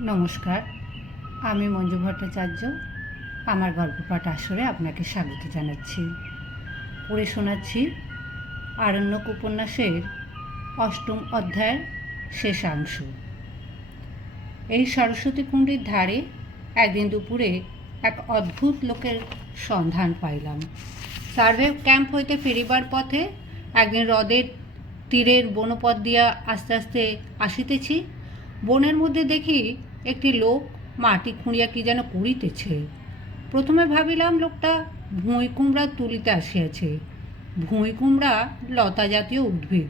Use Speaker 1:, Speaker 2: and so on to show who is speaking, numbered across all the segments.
Speaker 1: নমস্কার, আমি মঞ্জু ভট্টাচার্য। আমার গল্প পাঠ আসরে আপনাকে স্বাগত জানাচ্ছি। পড়ে শোনাচ্ছি আরণ্যক উপন্যাসের অষ্টম অধ্যায়ের শেষাংশ। এই সরস্বতী কুণ্ডীর ধারে একদিন দুপুরে এক অদ্ভুত লোকের সন্ধান পাইলাম। সার্ভে ক্যাম্প হইতে ফিরিবার পথে একদিন হ্রদের তীরের বনপথ দিয়া আস্তে আস্তে আসিতেছি। বনের মধ্যে দেখি একটি লোক মাটি খুঁড়িয়া কি যেন করিতেছে। প্রথমে ভাবিলাম লোকটা ভুঁই কুমড়া তুলিতে আসিয়াছে। ভুঁই কুমড়া লতা জাতীয় উদ্ভিদ।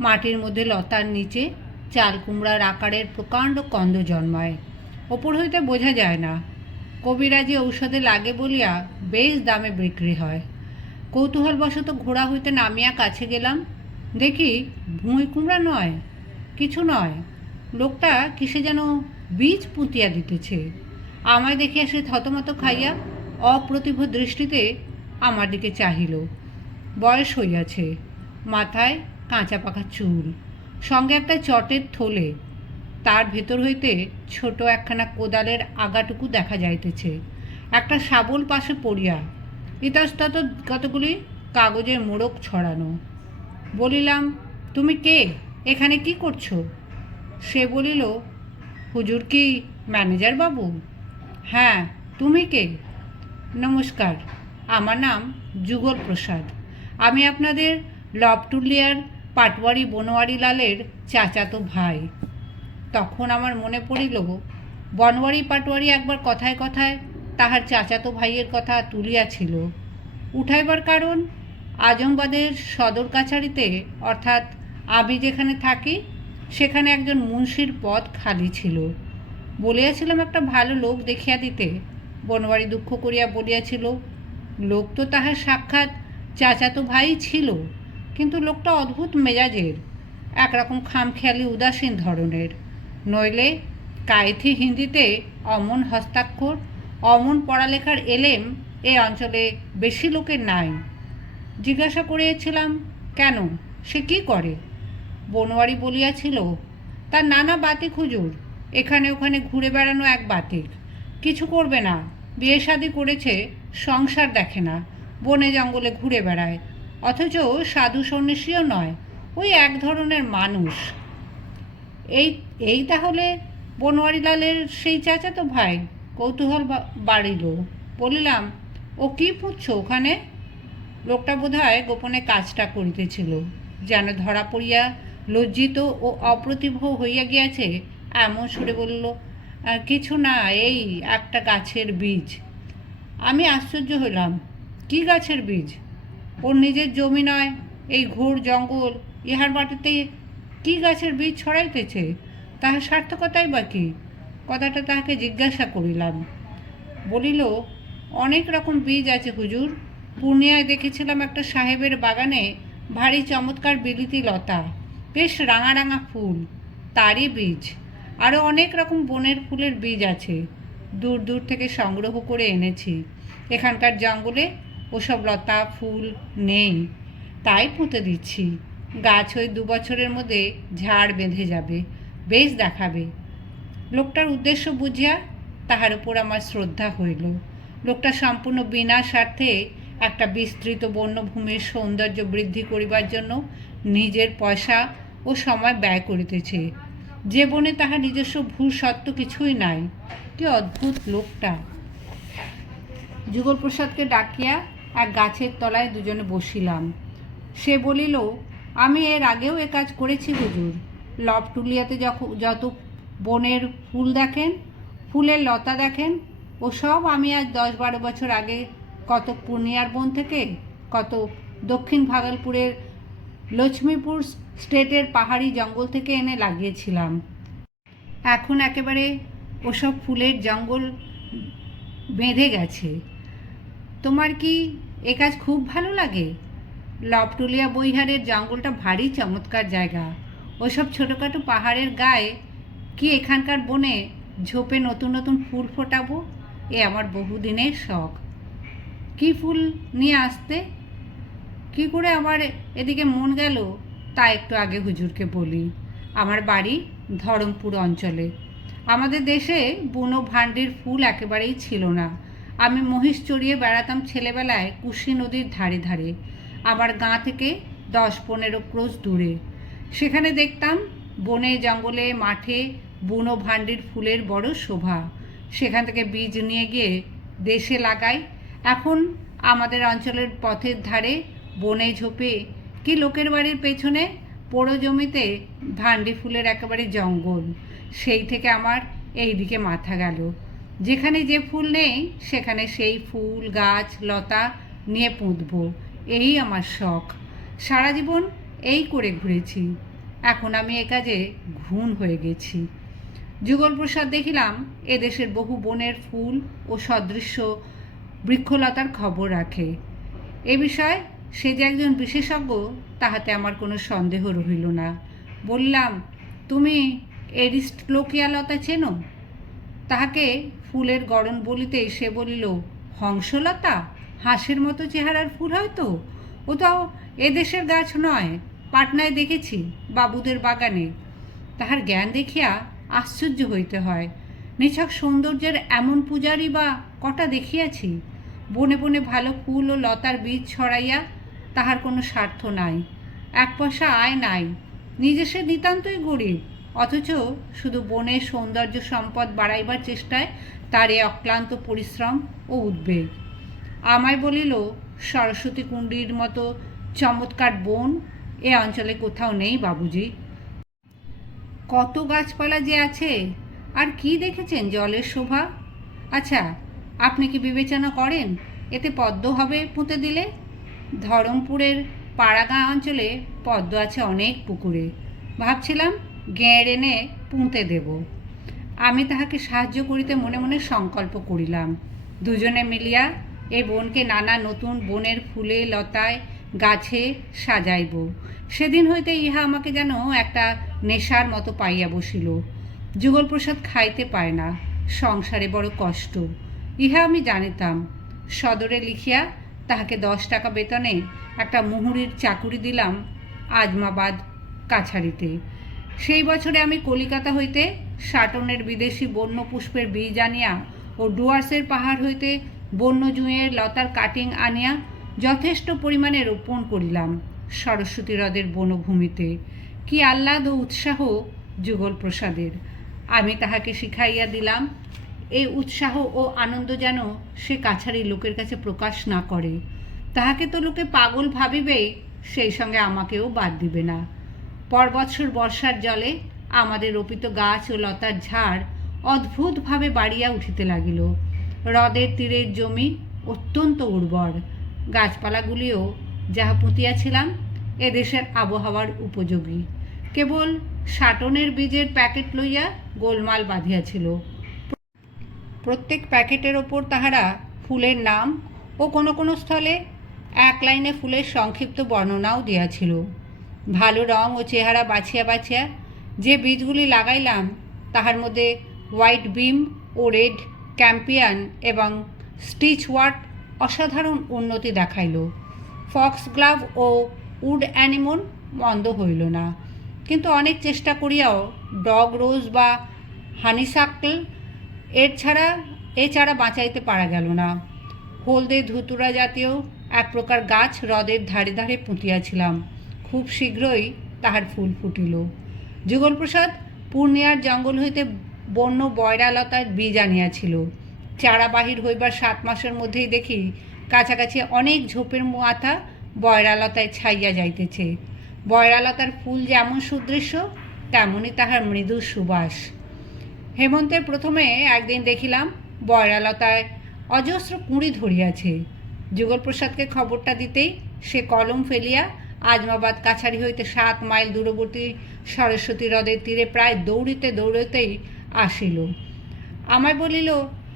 Speaker 1: মাটির মধ্যে লতার নিচে চাল কুমড়ার আকারের প্রকাণ্ড কন্দ জন্মায়। ওপর হইতে বোঝা যায় না। কবিরাজি ঔষধে লাগে বলিয়া বেশ দামে বিক্রি হয়। কৌতূহলবশত ঘোড়া হইতে নামিয়া কাছে গেলাম। দেখি ভুঁই কুমড়া নয়, কিছু নয়। লোকটা কিসে যেন বীজ পুঁতিয়া দিতেছে। আমায় দেখিয়া সে থতমত খাইয়া অপ্রতিভ দৃষ্টিতে আমার দিকে চাহিল। বয়স হইয়াছে, মাথায় কাঁচা পাকা চুল, সঙ্গে একটা চটের থলে। তার ভেতর হইতে ছোট একখানা কোদালের আগাটুকু দেখা যাইতেছে। একটা শাবল পাশে পড়িয়া, ইতস্তত কতগুলি কাগজের মোড়ক ছড়ানো। বলিলাম, তুমি কে? এখানে কি করছ? সে বলিল, হুজুর কি ম্যানেজার বাবু? হ্যাঁ তুমি কে? নমস্কার, আমার নাম যুগল প্রসাদ। আমি আপনাদের লবটুলিয়ার পাটওয়ারি বনোয়ারি লালের চাচাতো ভাই। তখন আমার মনে পড়িল, বনওয়ারি পাটওয়ারি একবার কথায় কথায় তাহার চাচাতো ভাইয়ের কথা তুলিয়াছিল। উঠাইবার কারণ আজমবাদের সদর কাছারিতে, অর্থাৎ আমি যেখানে থাকি সেখানে একজন মুন্সির পদ খালি ছিল। বলিয়াছিলাম, একটা ভালো লোক দেখিয়া দিতে। বনবাড়ি দুঃখ করিয়া বলিয়াছিল, লোক তো তাহার সাক্ষাৎ চাচাতো ভাই ছিল, কিন্তু লোকটা অদ্ভুত মেজাজের, একরকম খামখেয়ালি উদাসীন ধরনের। নইলে কায়থি হিন্দিতে অমন হস্তাক্ষর, অমন পড়ালেখার এলেম এ অঞ্চলে বেশি লোকের নাই। জিজ্ঞাসা করিয়াছিলাম, কেন? সে কি করে? বনোয়ারি বলিয়াছিল, তার নানা বাতিক হুজুর এখানে ওখানে ঘুরে বেড়ানো এক বাতিক কিছু করবে না বিয়ে শাদি করেছে, সংসার দেখে না, বনে জঙ্গলে ঘুরে বেড়ায়। অথচ সাধু সন্ন্যাসীও নয়, ওই এক ধরনের মানুষ। এই এই তাহলে বনোয়ারিলালের সেই চাচা তো ভাই, কৌতূহল বাড়িল। বলিলাম, ও কি পুঁতছ ওখানে? লোকটা বোধহয় গোপনে কাজটা করিতেছিল, যেন ধরা পড়িয়া লজ্জিত ও অপ্রতিভ হইয়া গিয়াছে। এমন সুরে বলল কিছু না, এই একটা গাছের বীজ। আমি আশ্চর্য হইলাম, কি গাছের বীজ? ওর নিজের জমি নয়, এই ঘোর জঙ্গল, ইহার মাটিতে কি গাছের বীজ ছড়াইতেছে? তাহার সার্থকতাই বা কি? কথাটা তাহাকে জিজ্ঞাসা করিলাম। বলিল, অনেক রকম বীজ আছে হুজুর। পূর্ণিয়ায় দেখেছিলাম একটা সাহেবের বাগানে ভারী চমৎকার বিলিতি লতা। বেশ রাঙা রাঙা ফুল, তারই বীজ। আরও অনেক রকম বনের ফুলের বীজ আছে। দূর দূর থেকে সংগ্রহ করে এনেছি। এখানকার জঙ্গলে ওসব লতা ফুল নেই। তাই পুঁতে দিচ্ছি। গাছ ওই দু বছরের মধ্যে ঝাড় বেঁধে যাবে, বেশ দেখাবে। লোকটার উদ্দেশ্য বুঝিয়া তাহার উপর আমার শ্রদ্ধা হইল। লোকটা সম্পূর্ণ বিনা স্বার্থে একটা বিস্তৃত বন্যভূমির সৌন্দর্য বৃদ্ধি করিবার জন্য নিজের পয়সা ও সময় ব্যয় করিতেছে। যে বনে তাহার নিজস্ব ভূ সত্ত্ব কিছুই নাই। কি অদ্ভুত লোকটা। যুগল প্রসাদকে ডাকিয়া এক গাছের তলায় দুজনে বসিলাম। সে বলিল, আমি এর আগেও এ কাজ করেছি হুজুর। লব টুলিয়াতে যখন যত বনের ফুল দেখেন, ফুলের লতা দেখেন, ও সব আমি আজ দশ বারো বছর আগে কত পূর্ণিয়ার বন থেকে, কত দক্ষিণ ভাগলপুরের লক্ষ্মীপুর স্টেটের পাহাড়ি জঙ্গল থেকে এনে লাগিয়েছিলাম। এখন একেবারে ওসব ফুলের জঙ্গল বেঁধে গেছে। তোমার কি এ কাজ খুব ভালো লাগে? লবটুলিয়া বৈহারের জঙ্গলটা ভারী চমৎকার জায়গা। ওসব ছোটোখাটো পাহাড়ের গায়ে কি এখানকার বনে ঝোপে নতুন নতুন ফুল ফোটাবো? এ আমার বহুদিনের শখ। কি ফুল নিয়ে আসতে? কি করে আমার এদিকে মন গেল? তা একটু আগে হুজুরকে বলি। আমার বাড়ি ধরমপুর অঞ্চলে। আমাদের দেশে বুনো ভান্ডির ফুল একেবারেই ছিল না। আমি মহিষ চড়িয়ে বেড়াতাম ছেলেবেলায় কুশি নদীর ধারে ধারে। আমার গাঁ থেকে দশ পনেরো ক্রোশ দূরে। সেখানে দেখতাম বনে জঙ্গলে মাঠে বুনো ভান্ডির ফুলের বড় শোভা। সেখান থেকে বীজ নিয়ে গিয়ে দেশে লাগাই। এখন আমাদের অঞ্চলের পথের ধারে বনে ঝোপে। কি লোকের বাড়ির পেছনে? পোড়ো জমিতে ভান্ডি ফুলের একেবারে জঙ্গল। সেই থেকে আমার এই দিকে মাথা গেল। যেখানে যে ফুল নেই, সেখানে সেই ফুল, গাছ, লতা নিয়ে পুঁতব। এই আমার শখ। সারা জীবন এই করে ঘুরেছি। এখন আমি এ কাজে ঘুণ হয়ে গেছি। যুগল প্রসাদ দেখিলাম, এদেশের বহু বনের ফুল ও সদৃশ্য বৃক্ষলতার খবর রাখে। এ বিষয়ে সে যে একজন বিশেষজ্ঞ, তাহাতে আমার কোনো সন্দেহ রহিল না। বললাম, তুমি এরিস্টলোকিয়া লতা চেনো? তাহাকে ফুলের গড়ন বলিতে সে বলিল, হংসলতা? হাঁসের মতো চেহারার ফুল হয়তো ও তো এদেশের গাছ নয়, পাটনায় দেখেছি, বাবুদের বাগানে। তাহার জ্ঞান দেখিয়া আশ্চর্য হইতে হয়, নিছক সৌন্দর্যের এমন পূজারই বা কটা দেখিয়াছি? বনে বনে ভালো ফুল ও লতার বীজ ছড়াইয়া তাহার কোনো স্বার্থ নাই, এক পয়সা আয় নাই, নিজে সে নিতান্তই গরিব, অথচ শুধু বনের সৌন্দর্য সম্পদ বাড়াইবার চেষ্টায় তার এ অক্লান্ত পরিশ্রম ও উদ্বেগ। আমায় বলিল, সরস্বতী কুণ্ডির মতো চমৎকার বন এ অঞ্চলে কোথাও নেই বাবুজি। কত গাছপালা যে আছে, আর কি দেখেছেন জলের শোভা? আচ্ছা আপনি কি বিবেচনা করেন, এতে পদ্ম হবে পুঁতে দিলে? ধরমপুরের পাড়াগাঁ অঞ্চলে পদ্ম আছে অনেক পুকুরে। ভাবছিলাম গেঁড় এনে পুঁতে দেব। আমি তাহাকে সাহায্য করিতে মনে মনে সংকল্প করিলাম। দুজনে মিলিয়া এই বনকে নানা নতুন বনের ফুলে, লতায়, গাছে সাজাইব। সেদিন হইতে ইহা আমাকে যেন একটা নেশার মতো পাইয়া বসিল। যুগলপ্রসাদ খাইতে পায় না। সংসারে বড় কষ্ট। ইহা আমি জানিতাম। সদরে লিখিয়া তাহাকে দশ টাকা বেতনে একটা মুহুরির চাকুরি দিলাম আজমাবাদ কাছারিতে। সেই বছরে আমি কলিকাতা হইতে সাটনের বিদেশি বন্য পুষ্পের বীজ আনিয়া ও ডুয়ার্সের পাহাড় হইতে বন্য জুঁয়ের লতার কাটিং আনিয়া যথেষ্ট পরিমাণে রোপণ করিলাম সরস্বতী হ্রদের বনভূমিতে। কি আহ্লাদ ও উৎসাহ যুগল প্রসাদের আমি তাহাকে শিখাইয়া দিলাম এই উৎসাহ ও আনন্দ যেন সে কাছারি লোকের কাছে প্রকাশ না করে। তাহাকে তো লোকে পাগল ভাবিবে, সেই সঙ্গে আমাকেও বাদ দিবে না। পর বছর বর্ষার জলে আমাদের রোপিত গাছ ও লতার ঝাড় অদ্ভুতভাবে বাড়িয়া উঠিতে লাগিল। হ্রদের তীরের জমি অত্যন্ত উর্বর। গাছপালাগুলিও যাহা পুঁতিয়াছিলাম, এদেশের আবহাওয়ার উপযোগী। কেবল সাটনের বীজের প্যাকেট লইয়া গোলমাল বাঁধিয়াছিল। প্রত্যেক প্যাকেটের ওপর তাহারা ফুলের নাম ও কোনো কোনো স্থলে এক লাইনে ফুলের সংক্ষিপ্ত বর্ণনাও দিয়াছিল। ভালো রং ও চেহারা বাছিয়া বাছিয়া যে বীজগুলি লাগাইলাম, তাহার মধ্যে হোয়াইট বিম ও রেড ক্যাম্পিয়ান এবং স্টিচ ওয়ার্ট অসাধারণ উন্নতি দেখাইল। ফক্স গ্লাভ ও উড অ্যানিমন মন্দ হইল না। কিন্তু অনেক চেষ্টা করিয়াও ডগ রোজ বা হানিসাকল এর ছাড়া এছাড়া বাঁচাইতে পারা গেল না। হলদে ধুতুরা জাতীয় এক প্রকার গাছ হ্রদের ধারে ধারে পুঁতিয়াছিলাম। খুব শীঘ্রই তাহার ফুল ফুটিল। যুগলপ্রসাদ পূর্ণিয়ার জঙ্গল হইতে বন্য বয়রালতার বীজ আনিয়াছিল। চারা বাহির হইবার সাত মাসের মধ্যেই দেখি কাছাকাছি অনেক ঝোপের মাথা বয়রালতায় ছাইয়া যাইতেছে। বয়রালতার ফুল যেমন সুদৃশ্য তেমনই তাহার মৃদু সুবাস। হেমন্তের প্রথমে একদিন দেখিলাম বয়রালতায় অজস্র কুঁড়ি ধরিয়াছে। যুগলপ্রসাদকে খবরটা দিতেই সে কলম ফেলিয়া আজমাবাদ কাছারি হইতে সাত মাইল দূরবর্তী সরস্বতী হ্রদের তীরে প্রায় দৌড়িতে দৌড়িতেই আসিল। আমায় বলিল,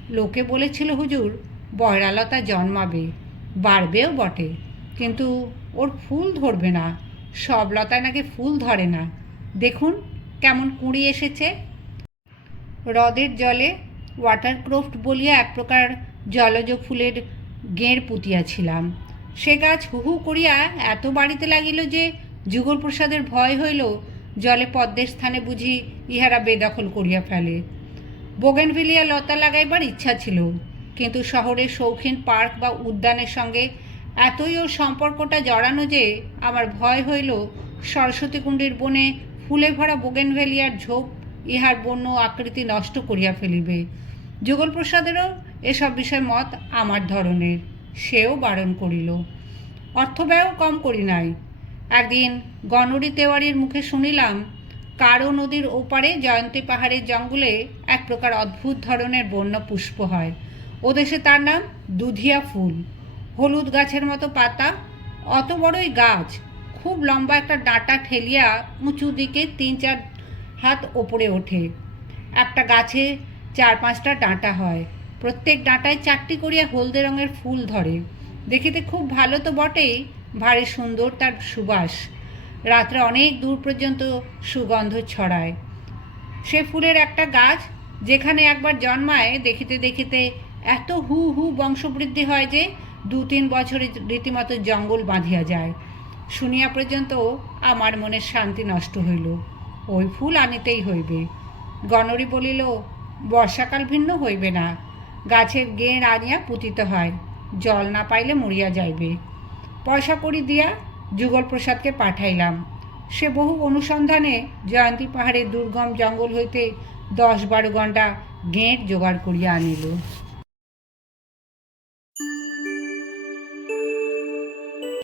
Speaker 1: লোকে বলেছিল হুজুর, বয়রালতা জন্মাবে, বাড়বেও বটে, কিন্তু ওর ফুল ধরবে না, সব লতায় নাকি ফুল ধরে না। দেখুন কেমন কুঁড়ি এসেছে। হ্রদের জলে ওয়াটারক্রফট বলিয়া এক প্রকার জলজ ফুলের গেঁড় পুঁতিয়াছিলাম। সে গাছ হু হু করিয়া এত বাড়িতে লাগিল যে যুগলপ্রসাদের ভয় হইল, জলে পদ্মের স্থানে বুঝি ইহারা বেদখল করিয়া ফেলে। বোগেনভিলিয়া লতা লাগাইবার ইচ্ছা ছিল, কিন্তু শহরের শৌখিন পার্ক বা উদ্যানের সঙ্গে এতই ওর সম্পর্কটা জড়ানো যে আমার ভয় হইল সরস্বতী কুণ্ডের বনে ফুলে ভরা বোগেনভেলিয়ার ঝোপ ইহার বন্য আকৃতি নষ্ট করিয়া ফেলিবে। যুগলপ্রসাদেরও এসব বিষয় মত আমার ধরনের, সেও বারণ করিল। অর্থব্যয়ও কম করি নাই। একদিন গণরি তেওয়ারির মুখে শুনিলাম, কারও নদীর ওপারে জয়ন্তী পাহাড়ের জঙ্গলে এক প্রকার অদ্ভুত ধরনের বন্য পুষ্প হয়। ও দেশে তার নাম দুধিয়া ফুল। হলুদ গাছের মতো পাতা, অত বড়ই গাছ। খুব লম্বা একটা ডাঁটা ঠেলিয়া উঁচু দিকে তিন চার হাত ওপরে ওঠে। একটা গাছে চার পাঁচটা ডাঁটা হয়। প্রত্যেক ডাঁটায় চারটি করিয়া হলদে রঙের ফুল ধরে। দেখিতে খুব ভালো তো বটেই, ভারী সুন্দর তার সুবাস। রাত্রে অনেক দূর পর্যন্ত সুগন্ধ ছড়ায়। সে ফুলের একটা গাছ, যেখানে একবার জন্মায়, দেখিতে দেখিতে এত হু হু বংশবৃদ্ধি হয় যে দু তিন বছরে রীতিমতো জঙ্গল বাঁধিয়া যায়। শুনিয়া পর্যন্ত আমার মনের শান্তি নষ্ট হইল। ওই ফুল আনিতেই হইবে। গণরি বলিল, বর্ষাকাল ভিন্ন হইবে না। গাছের গেঁড় আনিয়া পুঁতিতে হয়। জল না পাইলে মরিয়া যাইবে। পয়সা করি দিয়া যুগল প্রসাদকে পাঠাইলাম। সে বহু অনুসন্ধানে জয়ন্তী পাহাড়ের দুর্গম জঙ্গল হইতে দশ বারো ঘণ্টা গেঁট জোগাড় করিয়া আনিল।